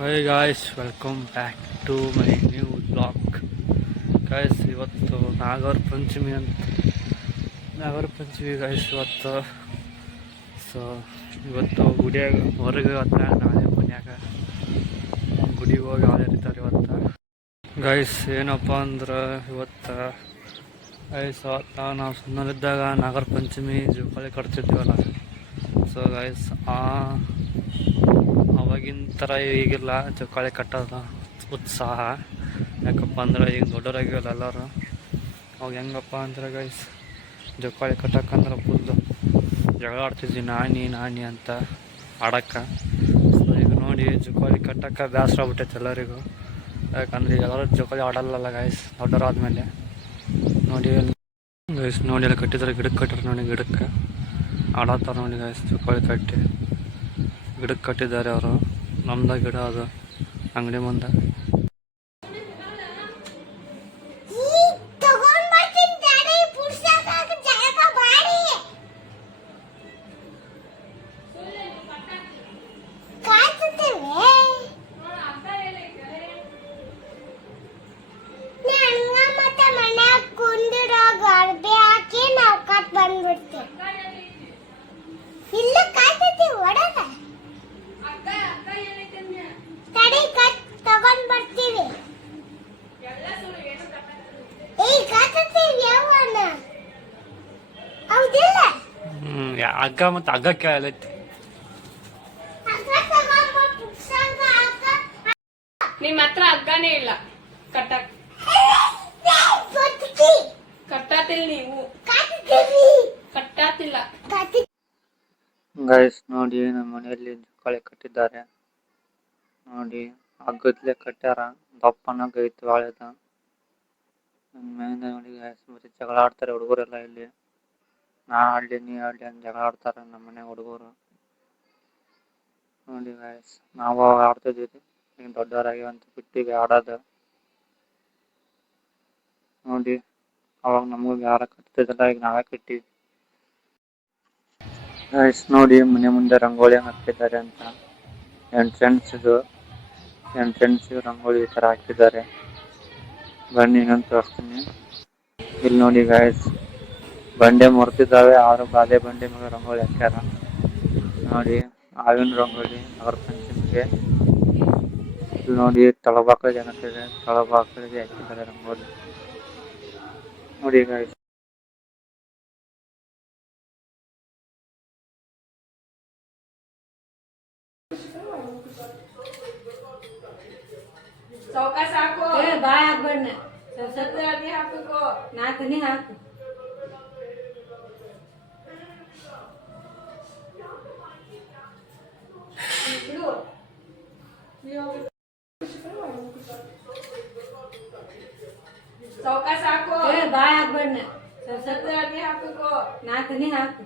Hey guys, welcome back to my new vlog. Guys, ಇವತ್ತು Nagara Panchami guys ಇವತ್ತು. So ಇವತ್ತು ಗುಡಿಯಾಗ ಹೊರಗೆ ಇವತ್ತು ನಾಳೆ ಮನ್ಯಾಗ ಗುಡಿಗೆ ಹೋಗಿ ಆಡರಿತಾರೆ ಇವತ್ತು. ಗೈಸ್ ಏನಪ್ಪ ಅಂದ್ರೆ ಇವತ್ತು ಗೈಸ್ ನಾವು ಸಣ್ಣಲ್ಲಿದ್ದಾಗ ನಾಗರ ಪಂಚಮಿ ಜೋಕಾಲಿ ಕಟ್ತಿದ್ವಲ್ಲ. ಸೊ ಗೈಸ್ ಅವಾಗಿನ ಥರ ಈಗಿಲ್ಲ ಜೋಕಾಲಿ ಕಟ್ಟೋದು ಉತ್ಸಾಹ. ಯಾಕಪ್ಪ ಅಂದ್ರೆ ಈಗ ದೊಡ್ಡವರಾಗಿವಲ್ಲ ಎಲ್ಲರೂ. ಅವಾಗ ಹೆಂಗಪ್ಪ ಅಂದ್ರೆ ಗೈಸ್ ಜೋಕಾಲಿ ಕಟ್ಟೋಕ್ಕಂದ್ರೆ ಫುಲ್ಲು ಜಗಳ ಆಡ್ತಿದ್ವಿ ನಾನಿ ಅಂತ ಆಡೋಕ್ಕೆ. ಸೊ ಈಗ ನೋಡಿ ಜೋಕಾಲಿ ಕಟ್ಟೋಕ್ಕೆ ಬೇಸರ ಆಗ್ಬಿಟ್ಟೈತೆ ಎಲ್ಲರಿಗೂ. ಯಾಕಂದ್ರೆ ಈಗ ಎಲ್ಲರೂ ಜೋಕಾಲಿ ಆಡಲ್ಲಲ್ಲ ಗೈಸ್ ದೊಡ್ಡವರಾದ್ಮೇಲೆ. ನೋಡಿ ಗೈಸ್ ನೋಡಿ ಎಲ್ಲ ಕಟ್ಟಿದ್ದಾರೆ, ಗಿಡಕ್ಕೆ ಕಟ್ಟಿದ್ರು ನೋಡಿ, ಗಿಡಕ್ಕೆ ಆಡತ್ತಾರ ನೋಡಿ ಗೈಸ್. ಜೋಕಾಲಿ ಕಟ್ಟಿ ಗಿಡಕ್ಕೆ ಕಟ್ಟಿದ್ದಾರೆ ಅವರು. ನಮ್ದ ಗಿಡ ಅದು ಅಂಗಡಿ ಮುಂದೆ. ಹಗ್ಗ ಮತ್ತು ಹಗ್ಗಕ್ಕೆ ಅಲ್ಲೈತಿ. ನಿಮ್ಮ ಹತ್ರ ಹಗ್ಗನೇ ಇಲ್ಲ ಕಟ್ಟಾತಿಲ್ಲ, ನೀವು ಕಟ್ಟಾತಿಲ್ಲ. ಗೈಸ್ ನೋಡಿ ನಮ್ಮ ಮನೆಯಲ್ಲಿ ಜೋಕಾಲಿ ಕಟ್ಟಿದ್ದಾರೆ ನೋಡಿ. ಹಗ್ಗದ್ಲೆ ಕಟ್ಟ್ಯಾರ, ದಪ್ಪನಾಗ ಐತಿ ಬಾಳೆದ ಮೇಲೆ ನೋಡಿ ಗೈಸ್. ಮತ್ತೆ ಜಗಳ ಆಡ್ತಾರೆ ಹುಡುಗರೆಲ್ಲ ಇಲ್ಲಿ. ನಾ ಆಡ್ಲಿ ನೀ ಆಡ್ಲಿ ಅಂತ ಜಗಳ ಆಡ್ತಾರೆ ನಮ್ಮ ಮನೆ ಹುಡುಗರು ನೋಡಿ ಗೈಸ್. ನಾವು ಆಡ್ತಿದ್ವಿ, ಈಗ ದೊಡ್ಡವರಾಗಿ ಅಂತ ಬಿಟ್ಟಿವಿ ಆಡೋದು ನೋಡಿ. ಅವಾಗ ನಮಗೂ ಯಾರ ಕಟ್ತಿದ್ದಲ್ಲ, ಈಗ ನಾವೇ ಕಟ್ಟಿವಿ ಗೈಸ್. ನೋಡಿ ಮನೆ ಮುಂದೆ ರಂಗೋಲಿ ಹಾಕಿದ್ದಾರೆ ಅಂತ. ಎಂಟ್ರೆನ್ಸ್ ರಂಗೋಲಿ ಈ ಥರ ಹಾಕಿದ್ದಾರೆ. ಬನ್ನಿ ಇನ್ನೊಂದು ತೋರಿಸ್ತೀನಿ. ಇಲ್ಲಿ ನೋಡಿ ಗೈಸ್, ಬಂಡೆ ಮುರ್ತಿದ್ದಾವೆ, ಆರು ಬಾದೆ ಬಂಡೆ ಮೇಲೆ ರಂಗೋಲಿ ಹಾಕ್ಯಾರ ನೋಡಿ. ಹಾವಿನ ರಂಗೋಲಿ ನಾಗರ ಪಂಚಮಿಗೆ. ಇಲ್ಲಿ ನೋಡಿ ತಳಬಾಕಲು ಜನಕ್ಕಿದೆ, ತಳಬಾಕಲಿಗೆ ಹಾಕಿದ್ದಾರೆ ರಂಗೋಲಿ ನೋಡಿ ಗೈಸ್. ಚೌಕಾಸ್ ಹಾಕು, ಬಾಯ್ ಹಾಕ್ಬೇಡ, ಅರ್ಬಿ ಹಾಕೋ, ನಾಲ್ಕನೇ ಹಾಕು. ಚೌಕಾಸ್ ಹಾಕು, ಬಾಯ್ ಹಾಕ್ಬೇಡ, ಅರ್ಬಿ ಹಾಕೋ, ನಾಲ್ಕನೇ ಹಾಕು.